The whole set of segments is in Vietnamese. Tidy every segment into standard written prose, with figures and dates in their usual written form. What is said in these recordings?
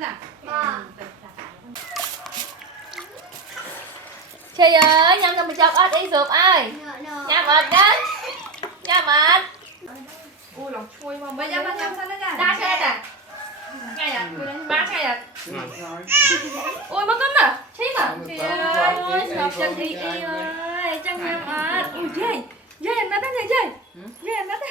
nữa nè. Trời ơi, nhâm cho mình chọc ớt đi sụp ai. Nhâm ớt đấy. Nhâm ớt. Ui lòng chui mà bây giờ nó nhâm sao nó ra. Đá xe nè. Ngay à, bán ngay à. Ui mất cấm à, chết à. Trời ơi, sụp chân y y ơi, chân nhâm ớt. Ui dây, dây anh nát đó dây. Dây anh nát đó.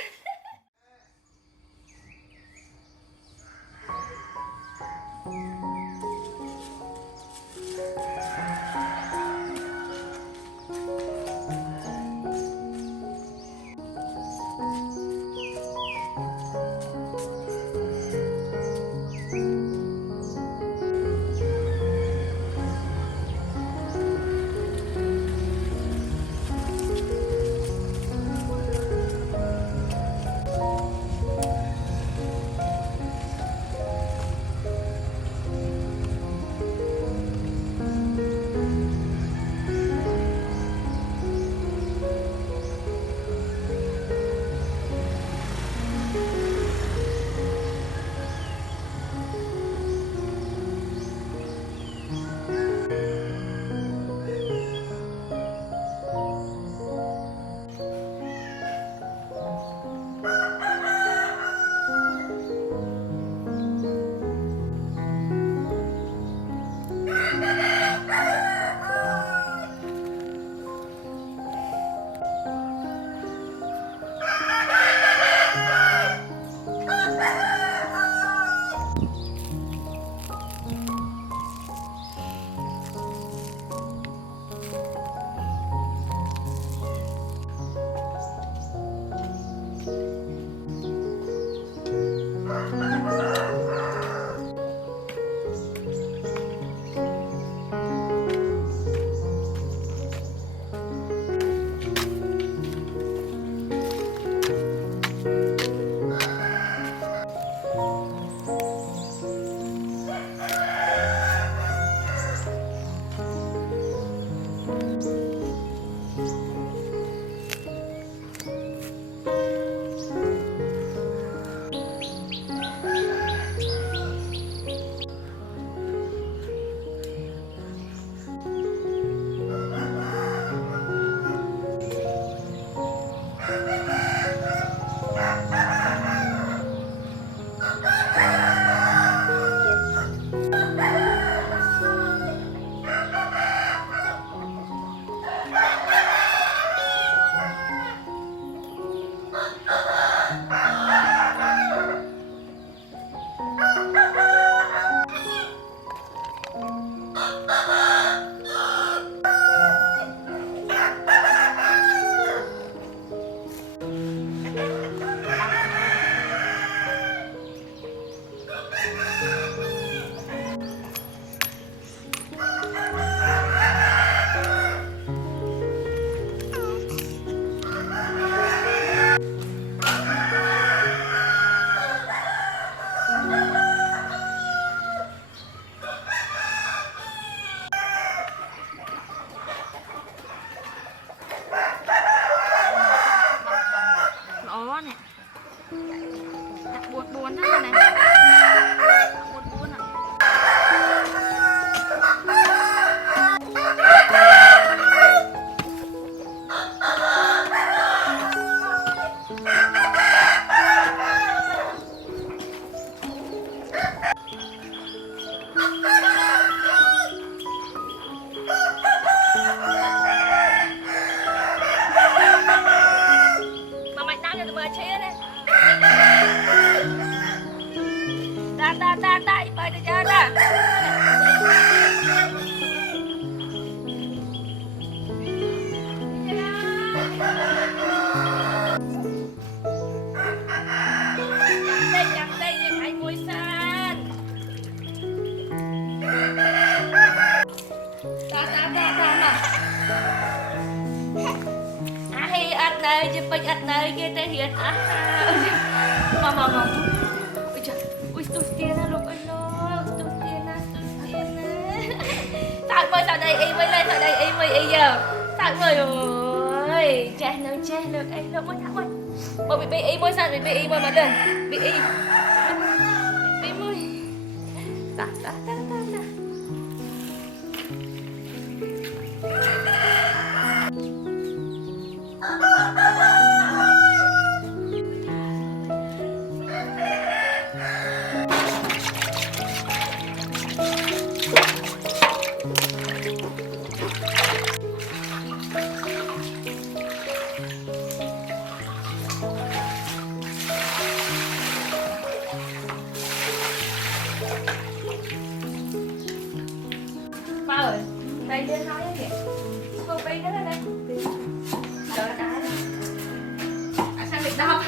Nơi chứ bệnh ắt nơi kia thể hiện mà ôi trời ui tôi tiền nó lục ơi nó tôi tiền nó sao mới sao đây y mới lên sao đây y mới y giờ sao mới ơi che nữa anh đâu mới thắng ơi mà bị y mới sao bị y mới mà lên bị y mới Ta ta ta ta ta. Ba ơi, đây lên nói vậy. Cô Pi đó đây. Trời ơi. À sao được đâu.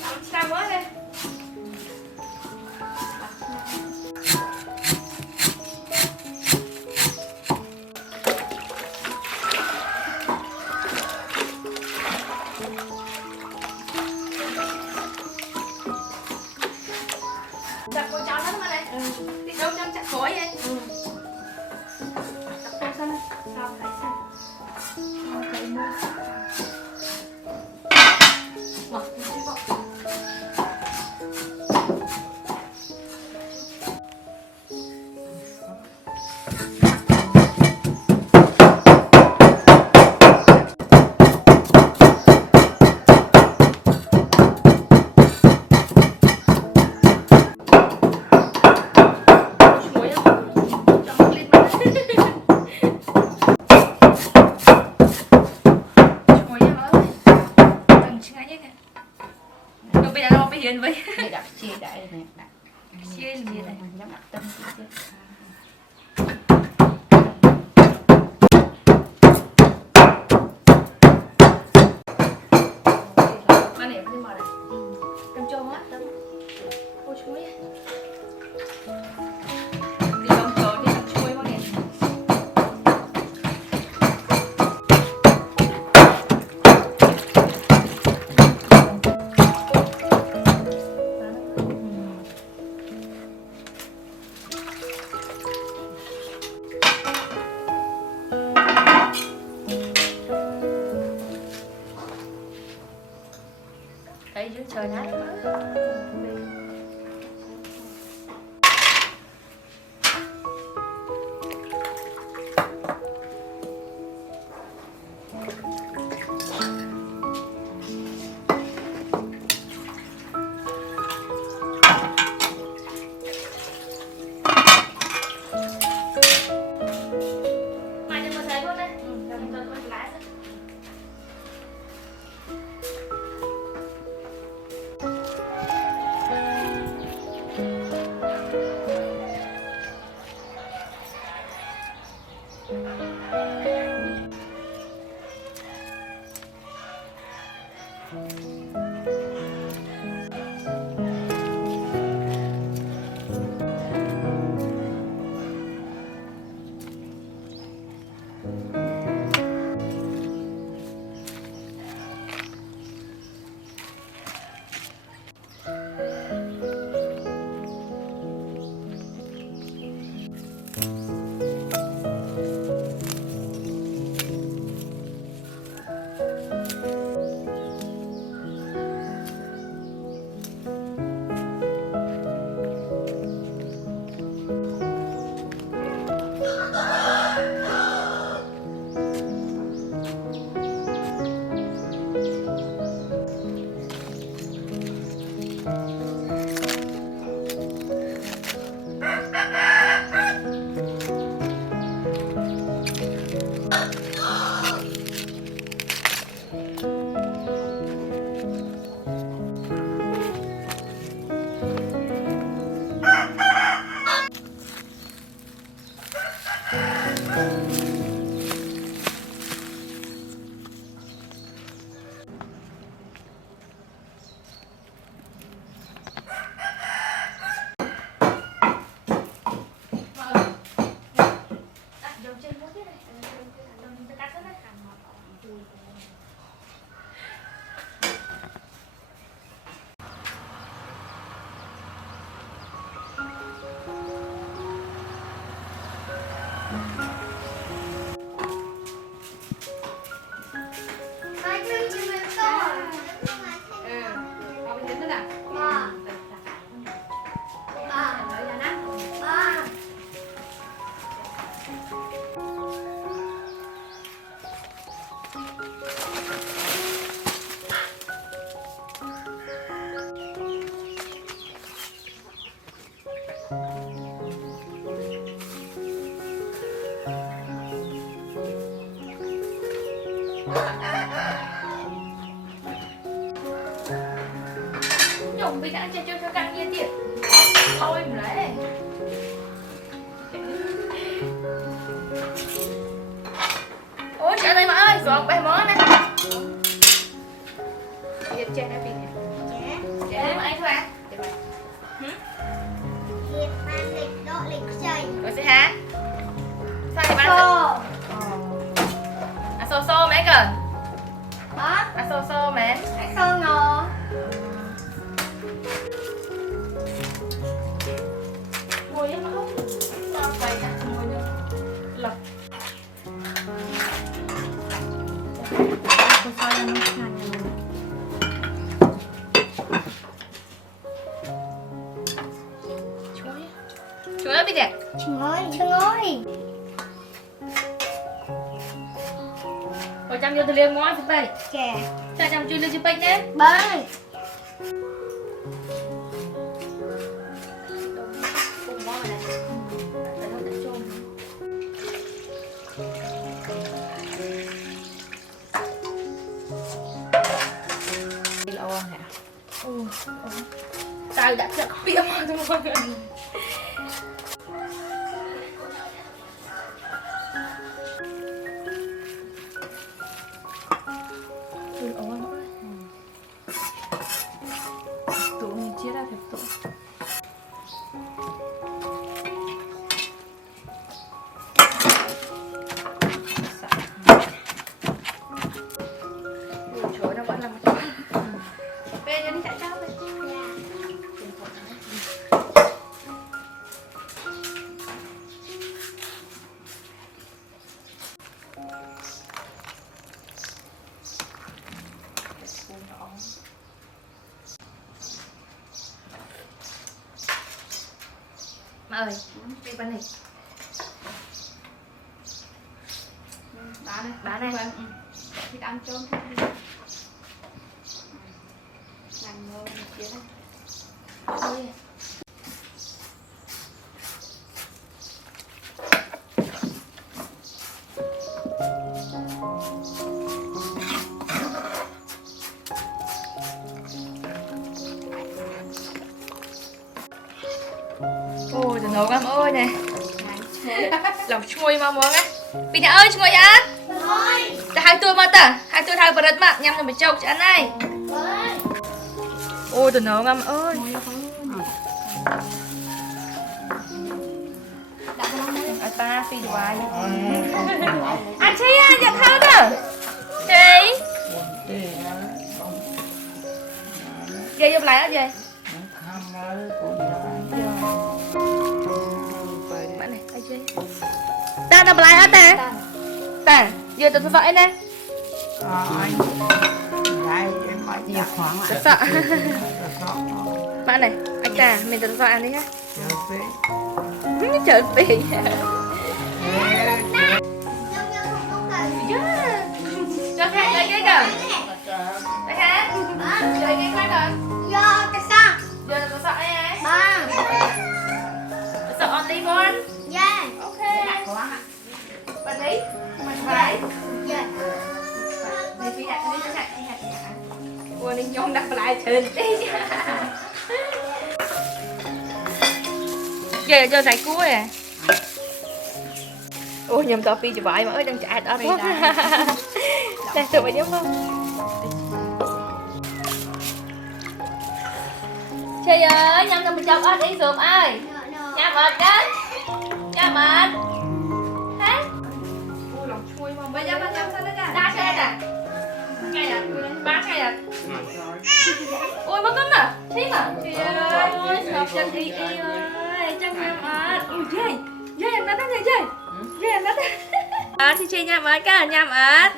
Làm sao mới đây. Đặt cô cháu nó đây. Đi đâu trong chặt khối vậy? Đặt cô sao? Sao phải sao? Sao phải mua? Mở đi bộ. Hiền với Để đặt chia đại này đặt chia gì này nhắm đặt tâm chia mà này đi mở này cầm cho mắt tấm cô chuối đi cầm cho đi cầm chuối vào này đây dưới trời nát quá. Dùng bị đã cho căng nhiên tiệt. Thôi mà đấy. Ôi trời ơi mà ơi, dọn bè món này. Việc trên đây việc. Dạ. Mà anh thôi à? Rồi sẽ hả? Sao thì bán xô mấy cơ? Xô mấy? Ngồi em không? Sao vậy nè, ngồi được. Lật. Chuối ơi bị đẹp. Rồi chăm vô từ liêm ngon chụp đây. Cha chăm chui lên chụp bánh nhé. Cùng ngon rồi này. Để nó để chôm. Lâu hả? Tao đã chắc biết mà thôi mọi người. Tụi mình chia ra thật tụi. Trời nó vẫn là một con. Về cho đi chạy sao vậy? Má ơi, đi bán này. Bán này. Thì ăn cơm thôi đi. Làm ngơ một chia này. Thôi. Ôi, tôi nấu cam ơi nè. Lòng chui mà muốn á. Bị nhà ơi, chui ăn. Hai tôi mà ta, hai tôi thay bật mà nhằm cho mình trâu cho ăn này. Ôi, tôi nấu cam ơi. Ta phi hoài. Anh chị à, nhận thao đó. Chị. Vậy giúp lại đó gì? Bạn này, ai chơi? Ta đập lại hết ta. Ta, giờ tôi vợ nè. Nhiều khoáng Tôi sợ. Bạn này, anh ta, mình tôi vợ ăn đi nhá. Trời phì. Cho khai lấy cái kìa. Lấy hả? Cho lấy cái khai kìa. Giờ là tôi sợ đây này. Tôi sợ only one. Ok. Bạn đấy. Bạn đấy. Đi phi đặt đi chạy. Ủa nên nhông đặt lại trên đi. Giờ cho giải cua nè. Ôi nhầm tao phi cho vậy mà ơi đang chạy đó thôi. Đây tụi mày nhắm không? Trời ơi, nhầm tao mình chọc ớt đi sụp ơi. Nhầm ớt đấy. Nhầm ớt. Hả? Ôi lòng chui mà. Bây giờ sao nó ra? Đa xe nè. Ngay à? Bán ngay à? Ôi mất cấm à? Thấy mà? Trời ơi, sụp chân y ơi. Chân nhầm ớt. Ôi dây. Dây anh đã thấy dây. Dây anh đã thấy. Thì chị nhầm ớt cả nhầm ớt.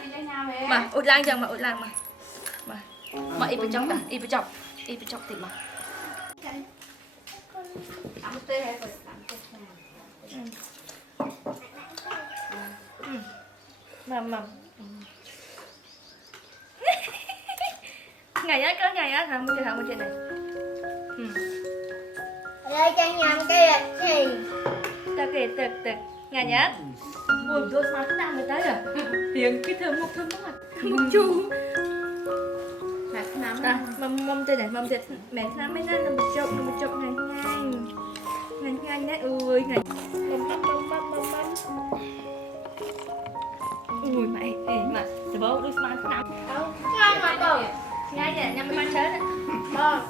Mà ụt lang chẳng mà ụt lang mà ít bên trong cả ít bên trong thì mà mầm ngày á có ngày á thả một trên này Đây cho nhầm cái gì? ta kể tực ngày nhá ui rồi mà nó đang người ta rồi tiếng cái thơm mốc à mốc chu mẹ nắm à mâm trên này mâm trên mẹ nắm mấy nó một chục ngày đấy ui ngày mâm ui mày mà từ bố đứa mà nắm Ngon mà bò. ngay vậy nhâm ăn sớm Bò.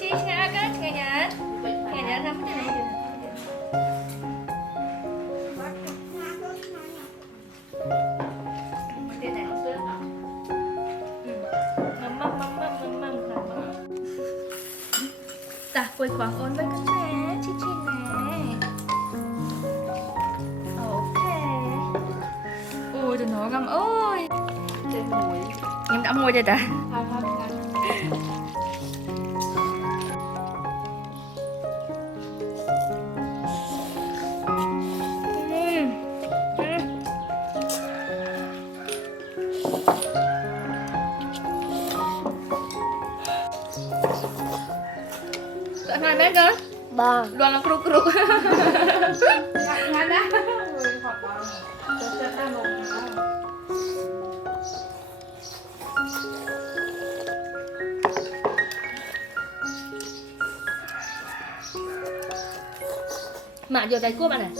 chị nghe cái ngày nhá thắm trên này ta quay khoảng ôn với con nè chi nè ok ôi tụi nó ngâm ôi trên mũi em đã mua chưa ta hai bé cơ Bò. đoàn là kru ngắn á ui hoặc là cho ta một mà giờ cái cua bạn này